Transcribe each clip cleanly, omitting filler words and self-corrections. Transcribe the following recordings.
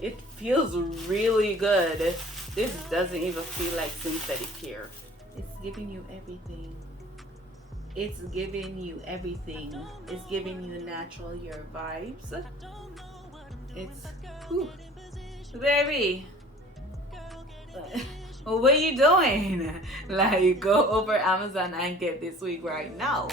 It feels really good. This doesn't even feel like synthetic hair. It's giving you everything. It's giving you everything. It's giving you natural hair vibes. It's, whew, baby. What are you doing? Like, go over Amazon and get this wig right now.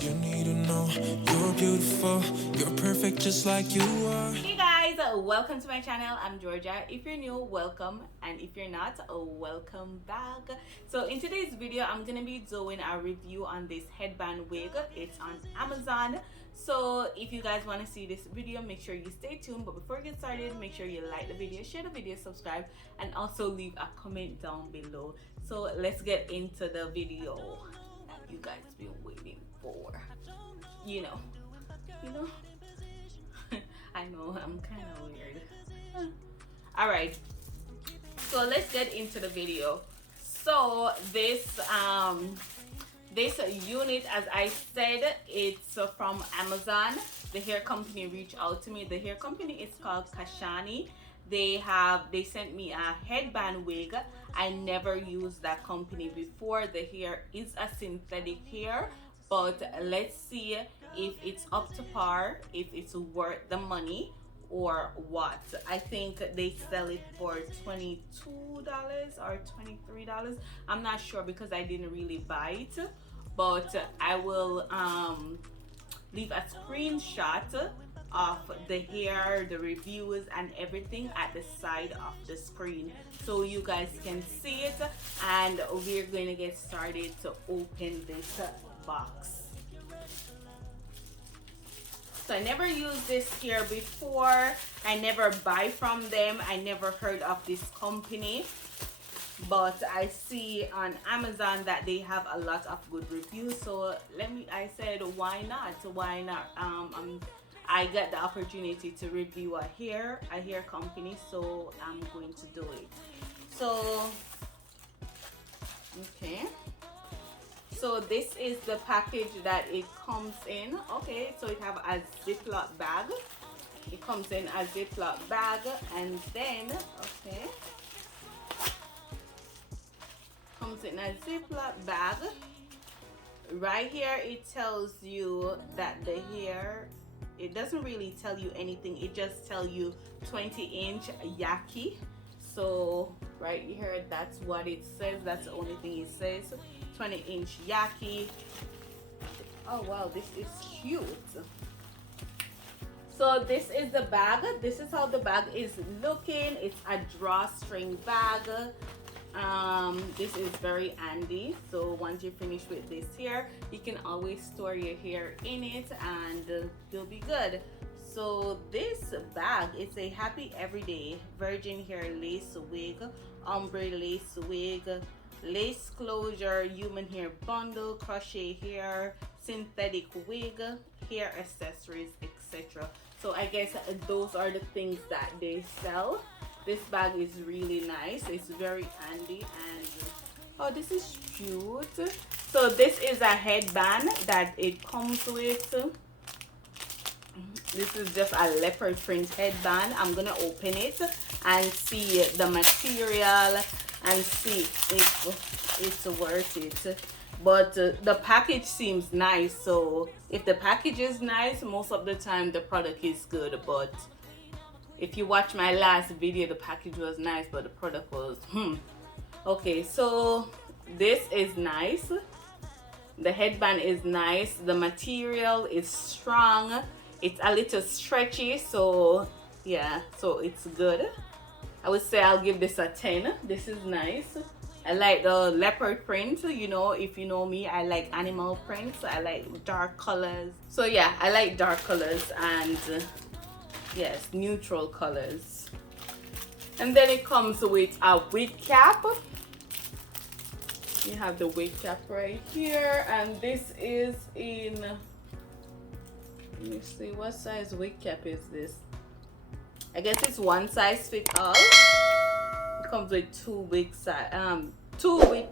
You need to know you're beautiful, you're perfect just like you are. Hey guys, welcome to my channel. I'm Georgia. If you're new, welcome, and if you're not, welcome back. So in today's video, I'm gonna be doing a review on this headband wig. It's on Amazon. So if you guys want to see this video, make sure you stay tuned. But before we get started, make sure you like the video, share the video, subscribe, and also leave a comment down below. So let's get into the video that you guys been waiting for. You know I know I'm kind of weird. All right, so let's get into the video. So this unit, as I said, it's from Amazon. The hair company reached out to me. The hair company is called Kachanaa. They sent me a headband wig. I never used that company before. The hair is a synthetic hair, but let's see if it's up to par, if it's worth the money or what. I think they sell it for $22 or $23. I'm not sure because I didn't really buy it, but I will leave a screenshot of the hair, the reviews and everything at the side of the screen so you guys can see it, and we're going to get started to open this box. So I never used this here before. I never buy from them. I never heard of this company, but I see on Amazon that they have a lot of good reviews. So I said, why not? I got the opportunity to review a hair company, so I'm going to do it. So okay, so this is the package that it comes in. Okay, so it have a Ziploc bag. It comes in a Ziploc bag, and then okay, comes in a Ziploc bag. Right here it tells you that the hair, it doesn't really tell you anything, it just tells you 20-inch yaki. So right here, that's what it says. That's the only thing it says, 20-inch yaki. Oh wow, this is cute. So this is the bag. This is how the bag is looking. It's a drawstring bag. This is very handy. So once you finish with this here, you can always store your hair in it and you'll be good. So this bag, it's a happy everyday virgin hair lace wig, ombre lace wig, lace closure, human hair bundle, crochet hair, synthetic wig, hair accessories, etc. So I guess those are the things that they sell. This bag is really nice. It's very handy, and oh, this is cute. So this is a headband that it comes with. This is just a leopard print headband. I'm gonna open it and see the material and see if it's worth it. But the package seems nice, so if the package is nice, most of the time the product is good. But if you watch my last video, the package was nice, but the product was okay. So this is nice. The headband is nice. The material is strong. It's a little stretchy, so yeah, so it's good. I would say I'll give this a 10. This is nice. I like the leopard print. You know, if you know me, I like animal prints. I like dark colors. So yeah, I like dark colors and yes, neutral colors. And then it comes with a wig cap. You have the wig cap right here, and this is in, let me see, what size wig cap is this? I guess it's one size fit all. It comes with two wig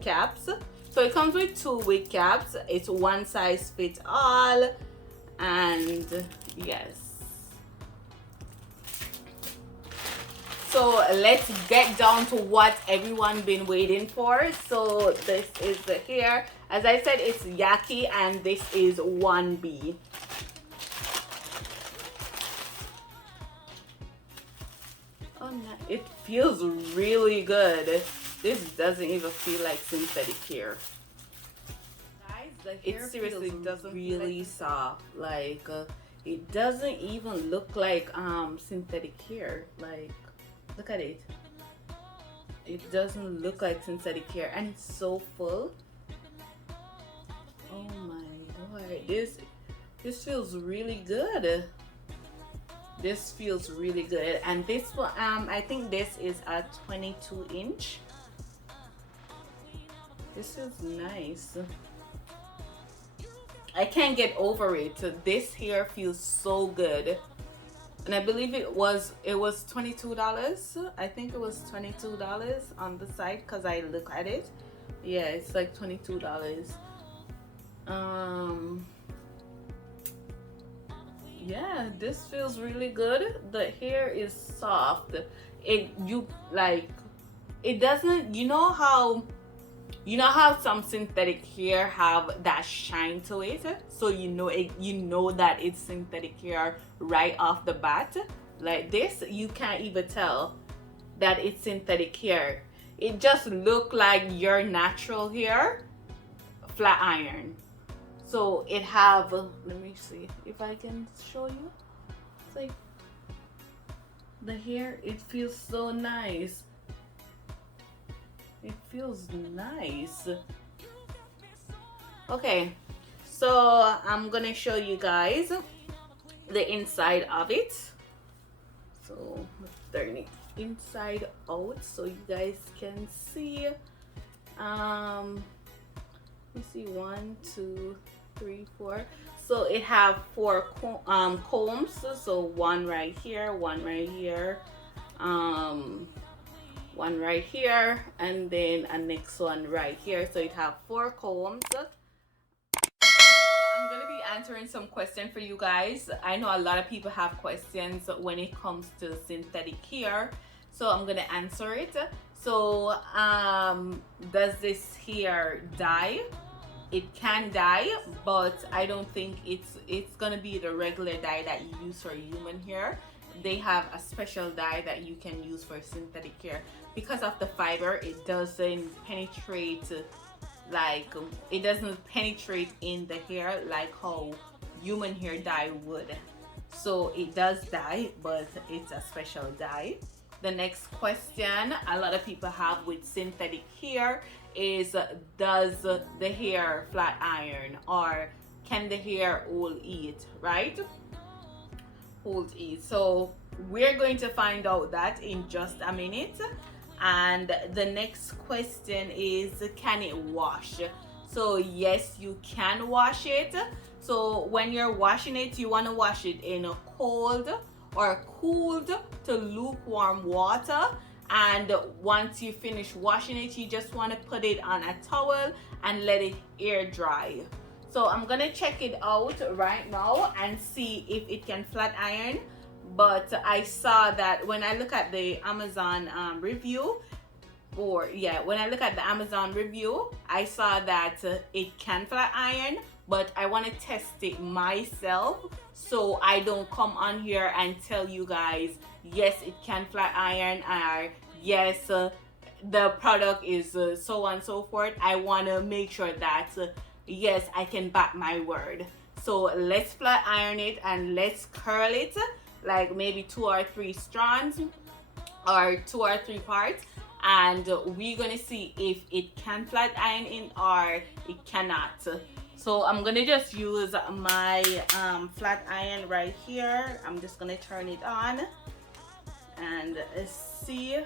caps. So it comes with two wig caps. It's one size fit all, and yes. So let's get down to what everyone been waiting for. So this is the hair. As I said, it's Yaki, and this is 1B. Oh no, it feels really good. This doesn't even feel like synthetic hair. Guys, the hair it seriously doesn't really soft. Like it doesn't even look like synthetic hair. Like, look at it. It doesn't look like synthetic hair, and it's so full. Oh my lord, this feels really good. This feels really good, and this one, I think this is a 22-inch. This feels nice. I can't get over it. This hair feels so good. And I believe it was $22. I think it was $22 on the site because I look at it. Yeah, it's like $22. Yeah, this feels really good. The hair is soft. It doesn't, you know how some synthetic hair have that shine to it, so you know that it's synthetic hair right off the bat. Like this, you can't even tell that it's synthetic hair. It just look like your natural hair flat iron. So it have, let me see if I can show you. It's like the hair, it feels so nice. It feels nice. Okay, so I'm gonna show you guys the inside of it. So let's turn it inside out so you guys can see. Let me see, 1, 2, 3, 4. So it have 4 combs. So one right here, one right here, one right here, and then a next one right here. So it have 4 combs. I'm gonna be answering some questions for you guys. I know a lot of people have questions when it comes to synthetic hair, so I'm gonna answer it. So does this hair dye? It can dye, but I don't think it's gonna be the regular dye that you use for human hair. They have a special dye that you can use for synthetic hair. Because of the fiber, it doesn't penetrate, like it doesn't penetrate in the hair like how human hair dye would. So it does dye, but it's a special dye. The next question a lot of people have with synthetic hair is, does the hair flat iron, or can the hair hold heat, right? Hold heat. So we're going to find out that in just a minute. And the next question is, can it wash? So yes, you can wash it. So when you're washing it, you want to wash it in a cold or cooled to lukewarm water. And once you finish washing it, you just want to put it on a towel and let it air dry. So I'm gonna check it out right now and see if it can flat iron. But I saw that when I look at the Amazon review, when I look at the Amazon review, I saw that it can flat iron, but I want to test it myself, so I don't come on here and tell you guys, yes, it can flat iron, or yes, the product is so on and so forth. I want to make sure that yes, I can back my word. So let's flat iron it and let's curl it, like maybe 2 or 3 strands or 2 or 3 parts, and we're gonna see if it can flat iron in or it cannot. So I'm gonna just use my flat iron right here. I'm just gonna turn it on and see,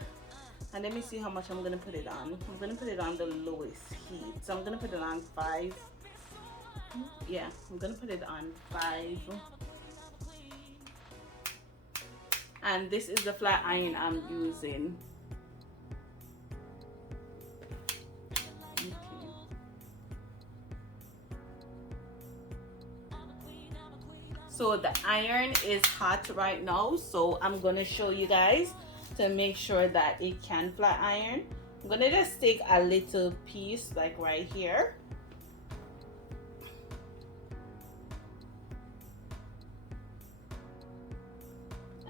and let me see how much I'm gonna put it on. I'm gonna put it on the lowest heat, so I'm gonna put it on 5. Yeah, I'm gonna put it on 5. And this is the flat iron I'm using. Okay. So the iron is hot right now, so I'm gonna show you guys to to make sure that it can flat iron, I'm gonna just take a little piece like right here.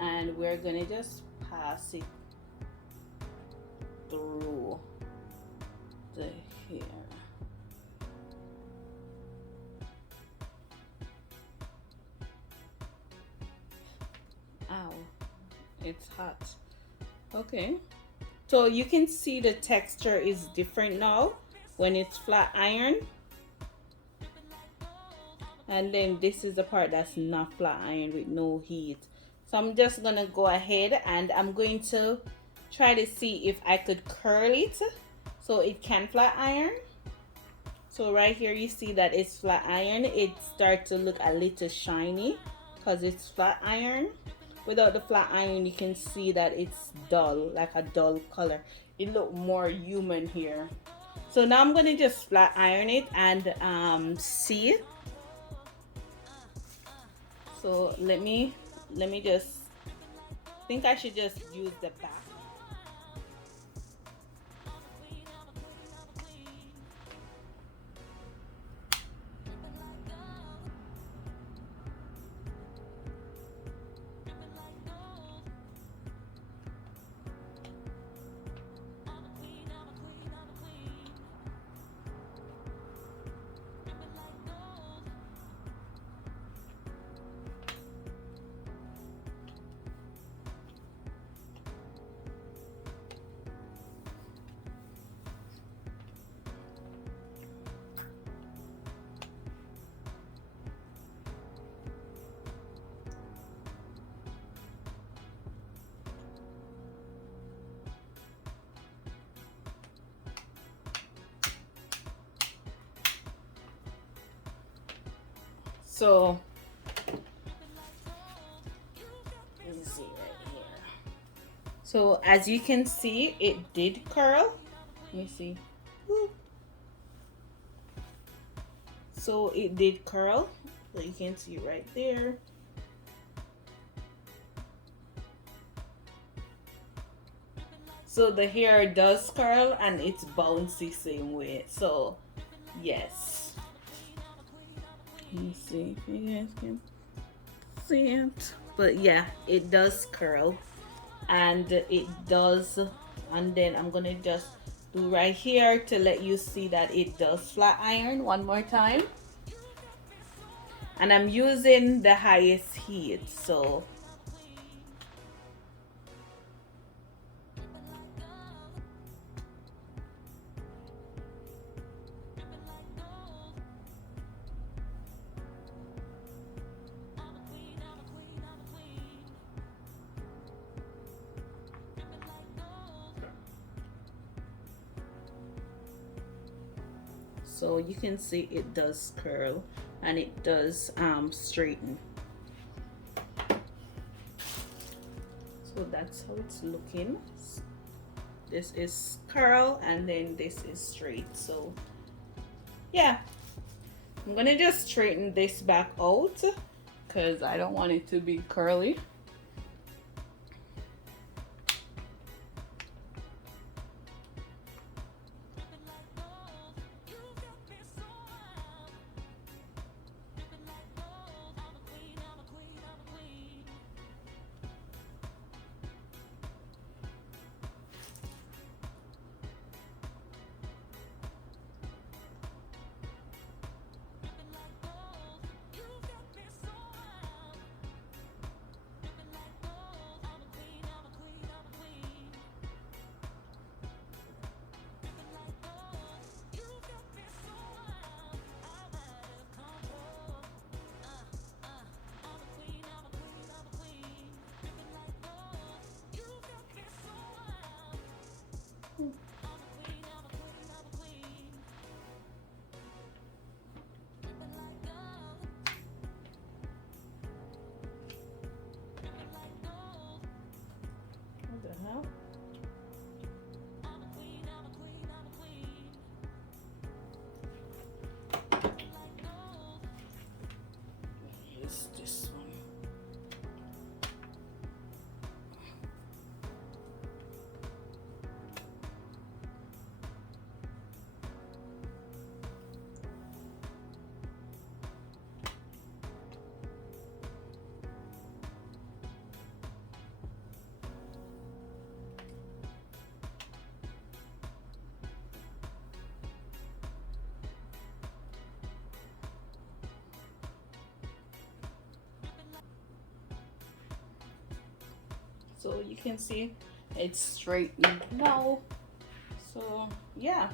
And we're gonna just pass it through the hair. Ow, it's hot. Okay, so you can see the texture is different now when it's flat iron. And then this is the part that's not flat iron with no heat. So I'm just gonna go ahead and I'm going to try to see if I could curl it so it can flat iron. So right here you see that it's flat iron. It starts to look a little shiny because it's flat iron. Without the flat iron you can see that it's dull, like a dull color. It look more human here. So now I'm gonna just flat iron it and see. So let me just think I should just use the back. So let me see right here. So as you can see, it did curl. Let me see. So it did curl. So you can see right there. So the hair does curl and it's bouncy same way. So yes. Let me see if you guys can see it. But yeah, it does curl and it does. And then I'm gonna just do right here to let you see that it does flat iron one more time. And I'm using the highest heat, so you can see it does curl and it does straighten. So that's how it's looking. This is curl and then this is straight. So yeah, I'm gonna just straighten this back out because I don't want it to be curly. So you can see it's straightened now. So yeah,